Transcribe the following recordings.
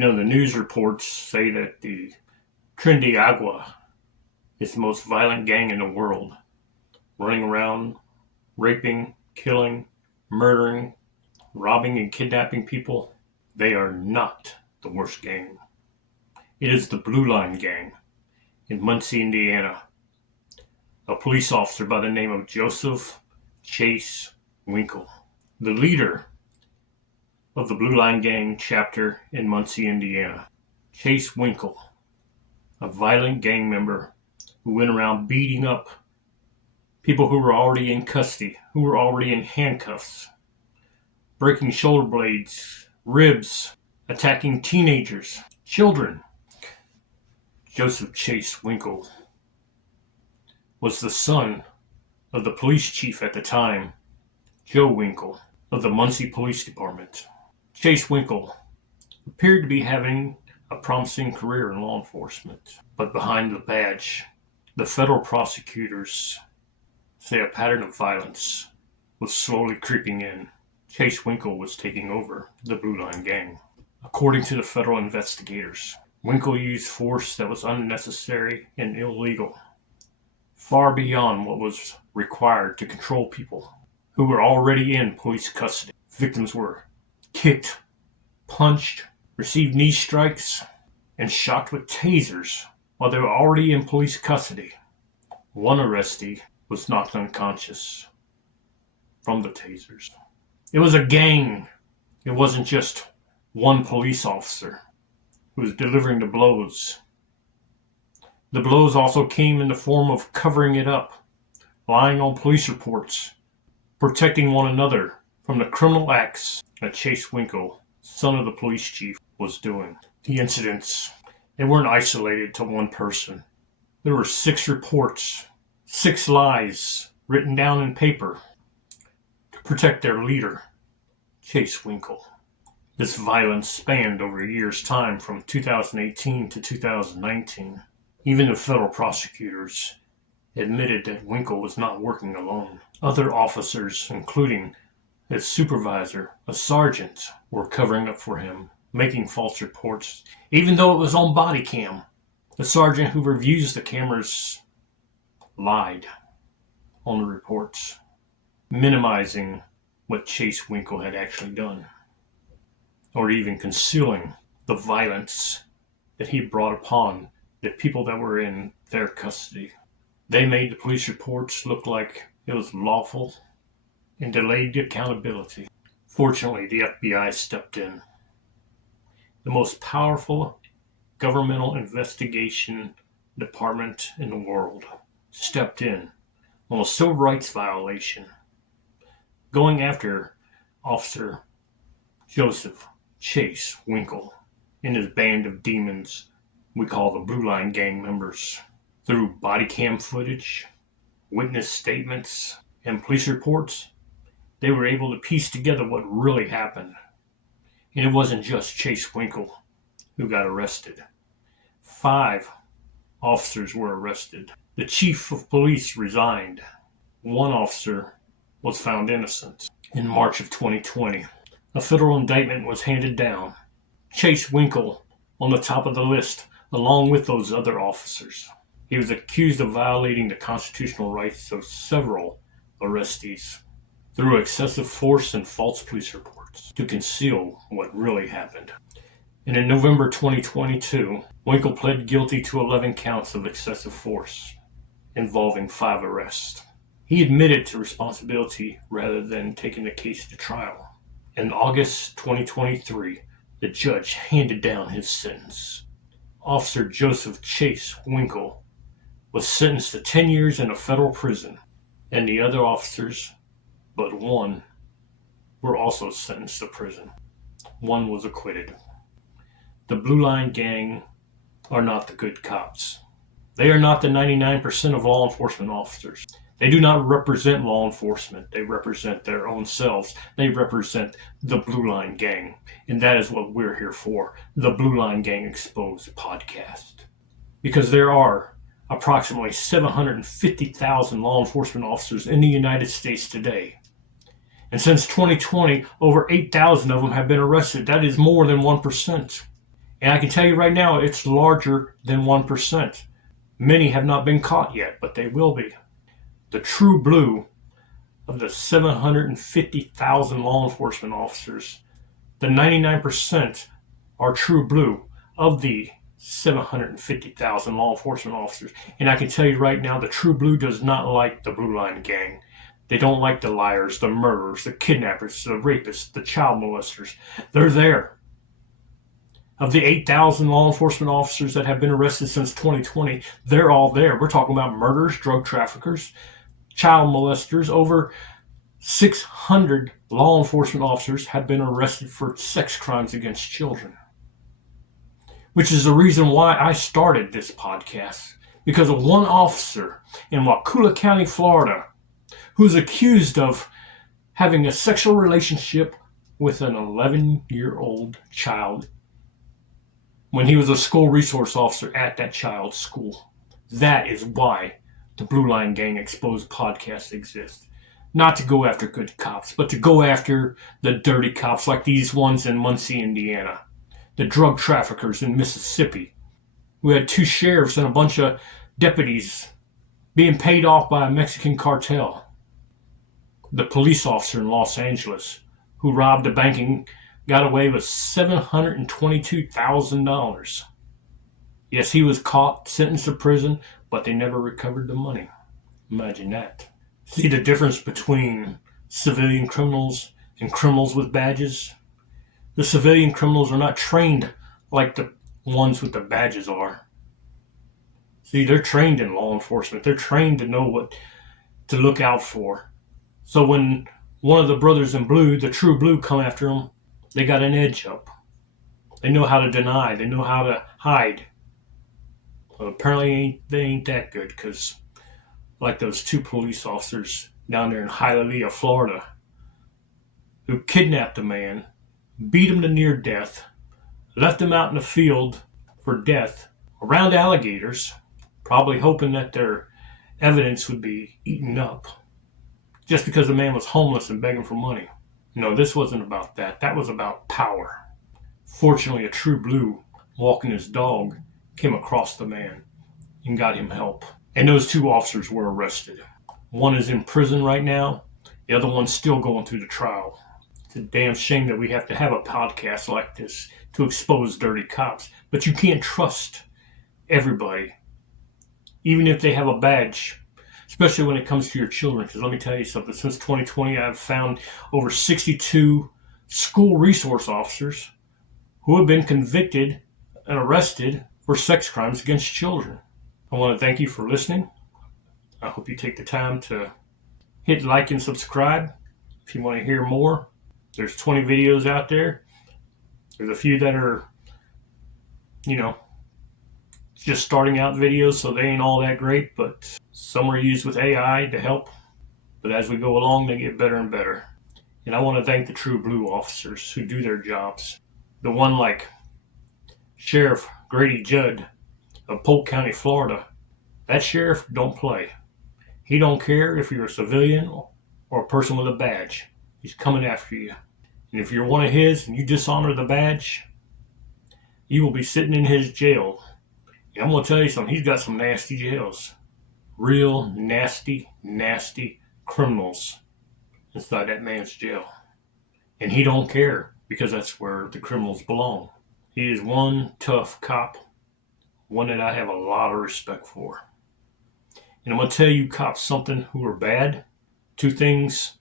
The news reports say that the Trinity Agua is the most violent gang in the world, running around, raping, killing, murdering, robbing, and kidnapping people. They are not the worst gang. It is the Blue Line Gang in Muncie, Indiana. A police officer by the name of Joseph Chase Winkle, the leader of the Blue Line Gang chapter in Muncie, Indiana. Chase Winkle, a violent gang member who went around beating up people who were already in custody, who were already in handcuffs, breaking shoulder blades, ribs, attacking teenagers, children. Joseph Chase Winkle was the son of the police chief at the time, Joe Winkle, of the Muncie Police Department. Chase Winkle appeared to be having a promising career in law enforcement, but behind the badge, the federal prosecutors say a pattern of violence was slowly creeping in. Chase Winkle was taking over the Blue Line Gang. According to the federal investigators, Winkle used force that was unnecessary and illegal, far beyond what was required to control people who were already in police custody. Victims were kicked, punched, received knee strikes, and shocked with tasers while they were already in police custody. One arrestee was knocked unconscious from the tasers. It was a gang. It wasn't just one police officer who was delivering the blows. The blows also came in the form of covering it up, lying on police reports, protecting one another from the criminal acts that Chase Winkle, son of the police chief, was doing. The incidents, they weren't isolated to one person. There were 6 reports, 6 lies written down in paper to protect their leader, Chase Winkle. This violence spanned over a year's time from 2018 to 2019. Even the federal prosecutors admitted that Winkle was not working alone. Other officers, including his supervisor, a sergeant, were covering up for him, making false reports. Even though it was on body cam, the sergeant who reviews the cameras lied on the reports, minimizing what Chase Winkle had actually done, or even concealing the violence that he brought upon the people that were in their custody. They made the police reports look like it was lawful and delayed accountability. Fortunately, the FBI stepped in. The most powerful governmental investigation department in the world stepped in on a civil rights violation, going after Officer Joseph Chase Winkle and his band of demons we call the Blue Line Gang members. Through body cam footage, witness statements, and police reports, they were able to piece together what really happened. And it wasn't just Chase Winkle who got arrested. 5 officers were arrested. The chief of police resigned. 1 officer was found innocent. In March of 2020, a federal indictment was handed down. Chase Winkle on the top of the list, along with those other officers. He was accused of violating the constitutional rights of several arrestees through excessive force and false police reports to conceal what really happened. And in November 2022, Winkle pled guilty to 11 counts of excessive force involving 5 arrests. He admitted to responsibility rather than taking the case to trial. In August 2023, the judge handed down his sentence. Officer Joseph Chase Winkle was sentenced to 10 years in a federal prison, and the other officers, but 1, were also sentenced to prison. 1 was acquitted. The Blue Line Gang are not the good cops. They are not the 99% of law enforcement officers. They do not represent law enforcement. They represent their own selves. They represent the Blue Line Gang. And that is what we're here for, the Blue Line Gang Exposed podcast. Because there are approximately 750,000 law enforcement officers in the United States today. And since 2020, over 8,000 of them have been arrested. That is more than 1%. And I can tell you right now, it's larger than 1%. Many have not been caught yet, but they will be. The true blue of the 750,000 law enforcement officers, the 99% are true blue of the 750,000 law enforcement officers. And I can tell you right now, the true blue does not like the Blue Line Gang. They don't like the liars, the murderers, the kidnappers, the rapists, the child molesters. They're there. Of the 8,000 law enforcement officers that have been arrested since 2020, they're all there. We're talking about murderers, drug traffickers, child molesters. Over 600 law enforcement officers have been arrested for sex crimes against children, which is the reason why I started this podcast, because of one officer in Winkle County, Florida, who's accused of having a sexual relationship with an 11-year-old child when he was a school resource officer at that child's school. That is why the Blue Line Gang Exposed podcast exists. Not to go after good cops, but to go after the dirty cops like these ones in Muncie, Indiana. The drug traffickers in Mississippi. We had 2 sheriffs and a bunch of deputies being paid off by a Mexican cartel. The police officer in Los Angeles who robbed a bank and got away with $722,000. Yes, he was caught, sentenced to prison, but they never recovered the money. Imagine that. See the difference between civilian criminals and criminals with badges? The civilian criminals are not trained like the ones with the badges are. See, they're trained in law enforcement. They're trained to know what to look out for. So when one of the brothers in blue, the true blue, come after them, they got an edge up. They know how to deny. They know how to hide. Well, apparently they ain't that good, because like those 2 police officers down there in Hialeah, Florida, who kidnapped a man, beat him to near death, left him out in the field for death around alligators, probably hoping that their evidence would be eaten up, just because the man was homeless and begging for money. No, this wasn't about that. That was about power. Fortunately, a true blue walking his dog came across the man and got him help. And those 2 officers were arrested. One is in prison right now. The other one's still going through the trial. It's a damn shame that we have to have a podcast like this to expose dirty cops. But you can't trust everybody, even if they have a badge, especially when it comes to your children. Because let me tell you something, since 2020, I've found over 62 school resource officers who have been convicted and arrested for sex crimes against children. I want to thank you for listening. I hope you take the time to hit like and subscribe. If you want to hear more, there's 20 videos out there. There's a few that are, just starting out videos, so they ain't all that great, but some are used with AI to help. But as we go along, they get better and better. And I want to thank the true blue officers who do their jobs. The one like Sheriff Grady Judd of Polk County, Florida. That sheriff don't play. He don't care if you're a civilian or a person with a badge. He's coming after you. And if you're one of his and you dishonor the badge, you will be sitting in his jail. And I'm going to tell you something. He's got some nasty jails. Real nasty, nasty criminals inside that man's jail. And he don't care, because that's where the criminals belong. He is one tough cop. One that I have a lot of respect for. And I'm going to tell you cops something who are bad. 2 things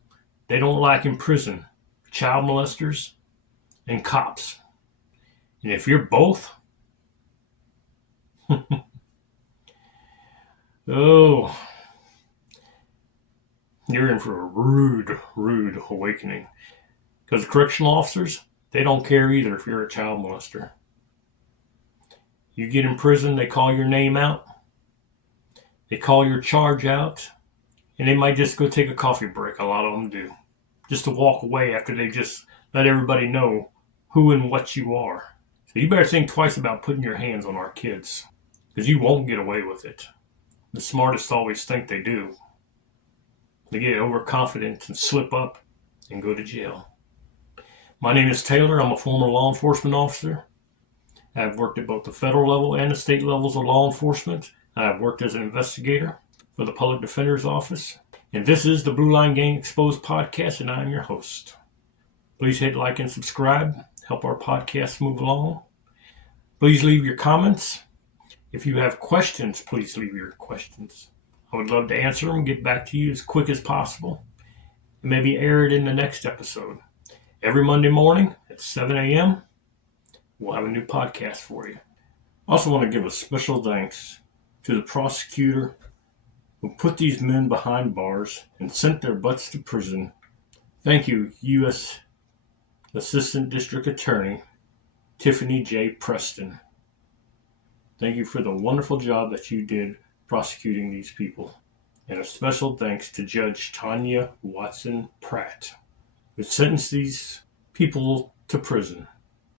they don't like in prison: child molesters and cops. And if you're both, oh, you're in for a rude, rude awakening. Because correctional officers, they don't care either if you're a child molester. You get in prison, they call your name out. They call your charge out. And they might just go take a coffee break. A lot of them do. Just to walk away after they just let everybody know who and what you are. So you better think twice about putting your hands on our kids. Because you won't get away with it. The smartest always think they do. They get overconfident and slip up and go to jail. My name is Taylor. I'm a former law enforcement officer. I've worked at both the federal level and the state levels of law enforcement. I've worked as an investigator for the Public Defender's Office. And this is the Blue Line Gang Exposed podcast, and I'm your host. Please hit like and subscribe. Help our podcast move along. Please leave your comments. If you have questions, please leave your questions. I would love to answer them and get back to you as quick as possible. And maybe air it in the next episode. Every Monday morning at 7 a.m., we'll have a new podcast for you. I also want to give a special thanks to the prosecutor who put these men behind bars and sent their butts to prison. Thank you, U.S. Assistant District Attorney Tiffany J. Preston. Thank you for the wonderful job that you did prosecuting these people. And a special thanks to Judge Tanya Watson Pratt, who sentenced these people to prison.